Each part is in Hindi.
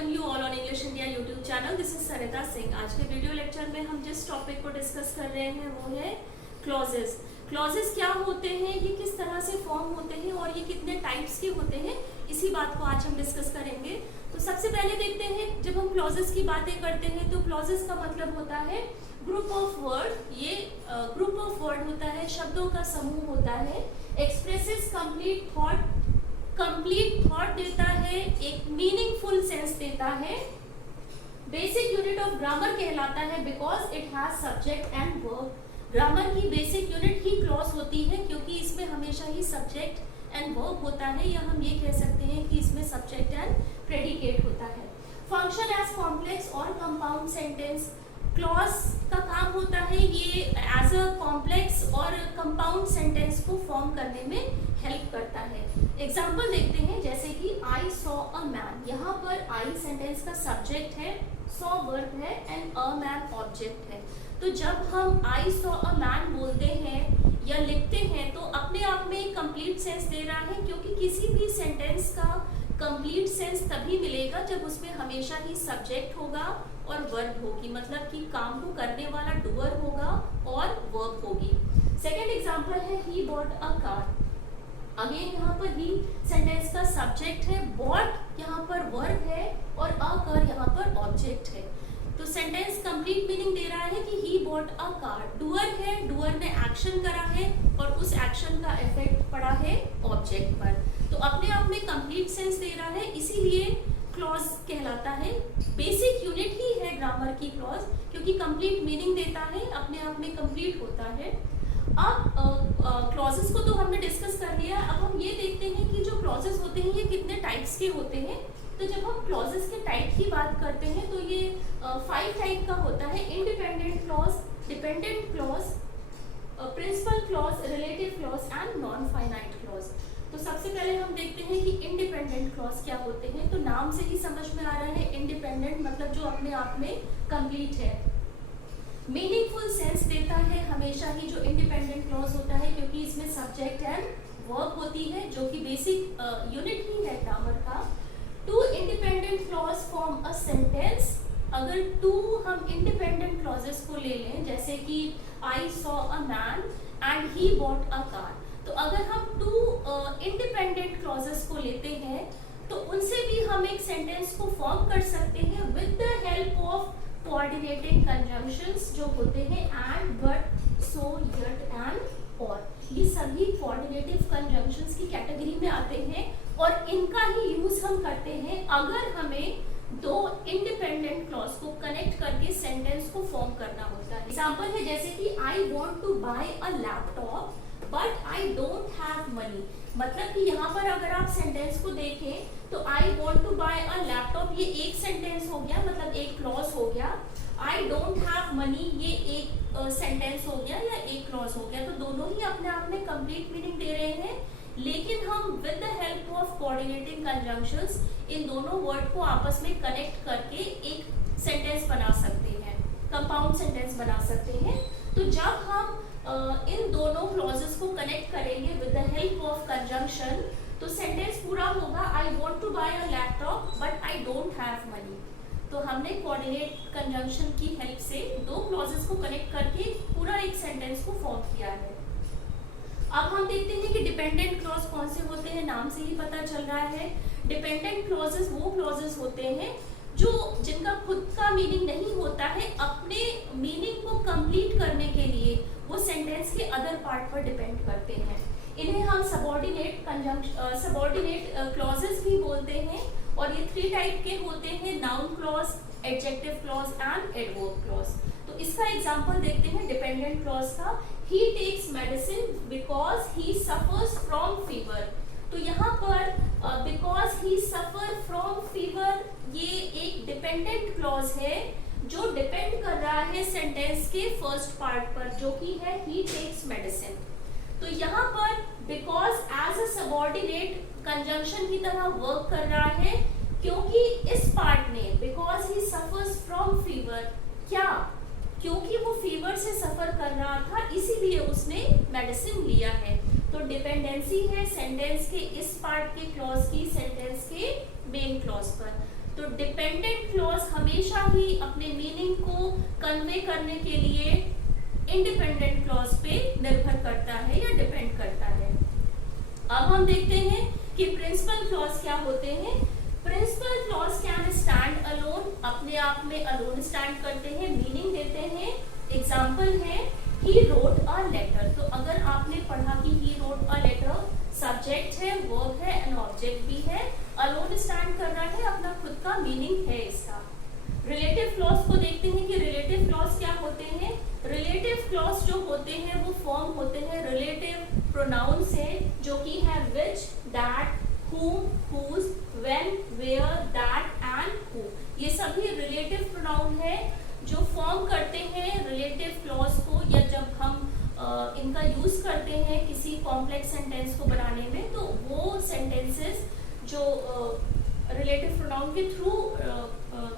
Welcome you all on English India YouTube channel. This is Sarita Singh. आज के वीडियो लेक्चर में हम जिस टॉपिक को डिस्कस कर रहे हैं वो है क्लॉजेस। क्लॉजेस क्या होते हैं, ये किस तरह से फॉर्म होते हैं और ये कितने टाइप्स के होते हैं, इसी बात को आज हम डिस्कस करेंगे। तो सबसे पहले देखते हैं, जब हम क्लॉजेस की बातें करते हैं तो क्लॉजेस का मतलब होता है ग्रुप ऑफ वर्ड। ये ग्रुप ऑफ वर्ड होता है, शब्दों का समूह होता है। Expresses complete thought, complete thought देता है, एक मीनिंगफुल सेंस देता है। बेसिक यूनिट ऑफ ग्रामर कहलाता है because it has subject and verb. Grammar की बेसिक यूनिट ही क्लॉज होती है क्योंकि इसमें हमेशा ही सब्जेक्ट एंड वर्ब होता है, या हम ये कह सकते हैं कि इसमें सब्जेक्ट एंड प्रेडिकेट होता है। फंक्शन एज कॉम्प्लेक्स और कंपाउंड सेंटेंस। क्लॉज का काम होता है ये एज अ कॉम्प्लेक्स और कंपाउंड सेंटेंस को फॉर्म करने में हेल्प करता है। एग्जाम्पल देखते हैं, जैसे कि आई सॉ अ मैन। यहाँ पर आई सेंटेंस का सब्जेक्ट है, सॉ वर्ब है एंड अ मैन ऑब्जेक्ट है। तो जब हम आई सॉ अ मैन बोलते हैं या लिखते हैं तो अपने आप में एक कंप्लीट सेंस दे रहा है, क्योंकि किसी भी सेंटेंस का कंप्लीट सेंस तभी मिलेगा जब उसमें हमेशा ही सब्जेक्ट होगा और वर्ब होगी, मतलब कि काम को करने वाला डूअर होगा और वर्ब होगी। सेकेंड एग्जाम्पल है he bought a car. Again यहाँ पर ही सेंटेंस का सब्जेक्ट है, बॉट यहाँ पर वर्ब है और अ कार यहाँ पर ऑब्जेक्ट है। तो सेंटेंस कंप्लीट मीनिंग दे रहा है कि he bought a car. Doer है, डूअर ने एक्शन करा है और उस एक्शन का इफेक्ट पड़ा है ऑब्जेक्ट पर। तो अपने आप में कंप्लीट सेंस दे रहा है, इसीलिए क्लॉज कहलाता है। बेसिक यूनिट ही है ग्रामर की क्लॉज, क्योंकि कंप्लीट मीनिंग देता है, अपने आप में कंप्लीट होता है। अब क्लॉजेस को तो हमने डिस्कस कर लिया। अब हम ये देखते हैं कि जो क्लॉजेस होते हैं ये कितने टाइप्स के होते हैं। तो जब हम क्लॉजेस के टाइप की बात करते हैं तो ये 5 टाइप का होता है। Independent clause, dependent clause, principal clause, relative clause and non finite clause. तो सबसे पहले हम देखते हैं कि इंडिपेंडेंट क्लॉज क्या होते हैं। तो नाम से ही समझ में आ रहा है, इंडिपेंडेंट मतलब जो अपने आप में कंप्लीट है। मीनिंगफुल सेंस देता है हमेशा ही जो इंडिपेंडेंट क्लॉज होता है, क्योंकि इसमें सब्जेक्ट एंड वर्ब होती है, जो कि बेसिक यूनिट ही है ग्रामर का। 2 independent clause form a sentence. अगर 2 हम इंडिपेंडेंट क्लॉजेस को ले लें, जैसे कि I saw a man and he bought a car, तो अगर हम 2 इंडिपेंडेंट क्लॉजेस को लेते हैं तो उनसे भी हम एक सेंटेंस को फॉर्म कर सकते हैं with the help of coordinating conjunctions जो होते हैं and, but, so, yet and और। ये सभी कोऑर्डिनेटिव कंजंक्शंस की कैटेगरी में आते हैं और इनका ही यूज हम करते हैं अगर हमें 2 इंडिपेंडेंट क्लॉज को कनेक्ट करके सेंटेंस को फॉर्म करना होता है। एग्जांपल है जैसे कि I want to buy a laptop but I don't have money. मतलब कि यहाँ पर अगर आप सेंटेंस को देखें तो I want to buy a laptop ये एक सेंटेंस हो गया, मतलब एक क्लॉज हो गया। आई डोंट हैव मनी ये एक सेंटेंस हो गया या एक क्लॉज हो गया। तो दोनों ही अपने आप में कंप्लीट मीनिंग दे रहे हैं, लेकिन हम with the help of coordinating conjunctions इन दोनों वर्ड को आपस में कनेक्ट करके एक सेंटेंस बना सकते हैं, कंपाउंड सेंटेंस बना सकते हैं। तो जब हम इन दोनों क्लॉजेस को कनेक्ट करेंगे with the help of conjunction, तो सेंटेंस पूरा होगा I want to buy a laptop but I don't have money. तो हमने कोऑर्डिनेट कंजंक्शन की हेल्प से 2 क्लॉजेस को कनेक्ट करके पूरा एक सेंटेंस को फॉर्म किया है। अब हम देखते हैं कि डिपेंडेंट क्लॉज कौन से होते हैं। नाम से ही पता चल रहा है, डिपेंडेंट क्लॉजेस वो क्लॉजेस होते हैं जो जिनका खुद का मीनिंग नहीं होता है, अपने मीनिंग को कंप्लीट करने के लिए वो सेंटेंस के अदर पार्ट पर डिपेंड करते हैं। इन्हें हम सबऑर्डिनेट क्लॉजेस भी बोलते हैं और ये 3 टाइप के होते हैं, noun clause, adjective clause and adverb clause. तो इसका एग्जांपल देखते हैं डिपेंडेंट क्लॉज का। He takes medicine because he suffers from fever. तो यहाँ पर because he suffer from fever ये एक डिपेंडेंट क्लॉज है जो डिपेंड कर रहा है सेंटेंस के फर्स्ट पार्ट पर, जो कि है ही टेक्स मेडिसिन। तो यहाँ पर because as a subordinate conjunction की तरह वर्क कर रहा है, क्योंकि इस पार्ट ने because he suffers from fever, क्या, क्योंकि वो फीवर से सफर कर रहा था इसीलिए उसने मेडिसिन लिया है। तो डिपेंडेंसी है सेंटेंस के इस पार्ट के क्लॉज की सेंटेंस के मेन क्लॉज पर। तो डिपेंडेंट क्लॉज हमेशा ही अपने मीनिंग को कन्वे करने के लिए इंडिपेंडेंट क्लॉज पे निर्भर करता है या डिपेंड करता है। अब हम देखते हैं कि प्रिंसिपल क्लॉज क्या होते हैं। Principal clause can stand alone, अपने आप में अलोन स्टैंड करते हैं, मीनिंग देते हैं। एग्जाम्पल है ही रोट अ लेटर। तो अगर आपने पढ़ा कि he wrote a letter, subject है, वर्ब है एंड ऑब्जेक्ट भी है, अलोन स्टैंड कर रहा है, अपना खुद का मीनिंग है इसका। रिलेटिव क्लॉज को देखते हैं कि रिलेटिव क्लॉज क्या होते हैं। रिलेटिव क्लॉज जो होते हैं वो फॉर्म होते हैं रिलेटिव प्रोनाउन से, जो कि है विच, that, whom, whose, when, where, that and who। ये सभी रिलेटिव प्रोनाउन है जो फॉर्म करते हैं रिलेटिव क्लॉज को, या जब हम इनका यूज करते हैं किसी कॉम्प्लेक्स सेंटेंस को बनाने में, तो वो सेंटेंसेस जो रिलेटिव प्रोनाउन के थ्रू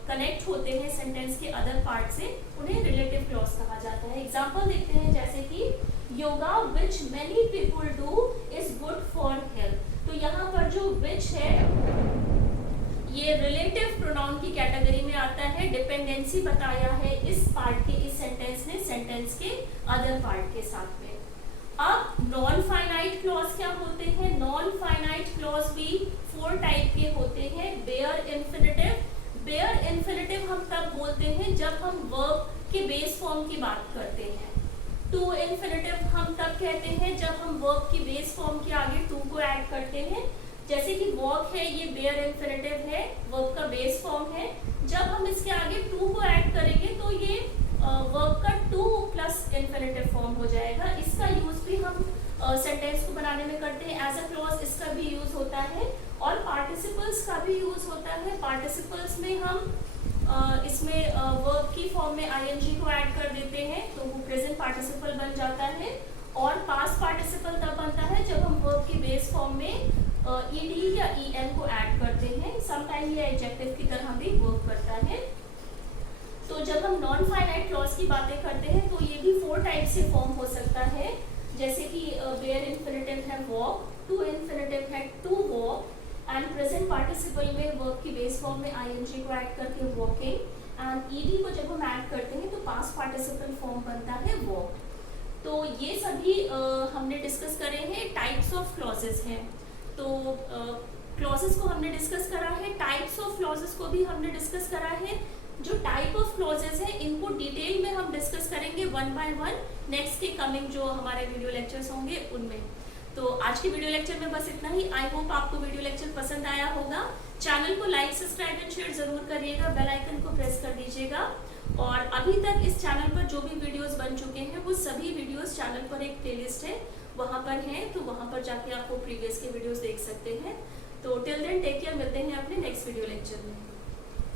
कनेक्ट होते हैं सेंटेंस के अदर पार्ट से, उन्हें रिलेटिव क्लॉज कहा जाता है। एग्जांपल देखते हैं, जैसे कि योगा विच many people do is good for health. तो यहाँ पर जो विच है ये रिलेटिव प्रोनाउन की कैटेगरी में आता है। डिपेंडेंसी बताया है इस पार्ट के, इस सेंटेंस ने सेंटेंस के अदर पार्ट के साथ में। अब नॉन फाइनाइट क्लॉज क्या होते हैं। नॉन फाइनाइट क्लॉज भी 4 टाइप के होते हैं। Bear infinitive. बेयर इन्फिनिटिव हम तब बोलते हैं जब हम वर्ब के बेस फॉर्म की बात करते हैं। टू इन्फिनिटिव हम तब कहते हैं जब हम वर्ब की बेस फॉर्म के आगे टू को ऐड करते हैं। जैसे कि वॉक है, ये बेयर इन्फिनिटिव है, वर्ब का बेस फॉर्म है। जब हम इसके आगे टू को ऐड करेंगे तो ये वर्ब का टू प्लस इन्फिनिटिव फॉर्म हो जाएगा। इसका यूज भी हम सेंटेंस को बनाने में करते हैं। एज अ क्लॉज इसका भी यूज होता है और पार्टिसिपल्स का भी यूज होता है। पार्टिसिपल्स में हम इसमें वर्ब की फॉर्म में आईएनजी को ऐड कर देते हैं तो वो प्रेजेंट पार्टिसिपल बन जाता है। और पास्ट पार्टिसिपल तब बनता है जब हम वर्ब की बेस फॉर्म में ईडी या ईएन को ऐड करते हैं। समटाइम ये एडजेक्टिव की तरह भी वर्क करता है। तो जब हम नॉन फाइनाइट क्लॉज की बातें करते हैं तो ये भी 4 टाइप से फॉर्म हो सकता है। जैसे कि बेयर इन्फिनिटिव है वॉक, टू इन्फिनिटिव है to walk, and present participle में वर्ब की बेस फॉर्म में आईएनजी को ऐड करके वॉकिंग, एंड ईडी को जब हम ऐड करते हैं तो पास्ट पार्टिसिपल फॉर्म बनता है वॉक। तो ये सभी हमने डिस्कस करे हैं। टाइप्स ऑफ क्लॉजेस हैं, तो क्लॉजेस को हमने डिस्कस करा है। टाइप्स ऑफ क्लॉजेस को भी हमने डिस्कस करा है। जो टाइप ऑफ क्लॉजेस हैं इनको डिटेल में हम डिस्कस करेंगे 1 बाय 1 नेक्स्ट के कमिंग जो हमारे वीडियो लेक्चर्स होंगे उनमें। तो आज के वीडियो लेक्चर में बस इतना ही। आई होप आपको वीडियो लेक्चर पसंद आया होगा। चैनल को लाइक, सब्सक्राइब एंड शेयर जरूर करिएगा, बेल आइकन को प्रेस कर दीजिएगा। और अभी तक इस चैनल पर जो भी वीडियोस बन चुके हैं वो सभी वीडियोस चैनल पर एक प्लेलिस्ट है वहाँ पर हैं, तो वहाँ पर जाके आपको प्रीवियस के वीडियोस देख सकते हैं। तो टिल देन टेक केयर, मिलते हैं अपने नेक्स्ट वीडियो लेक्चर में।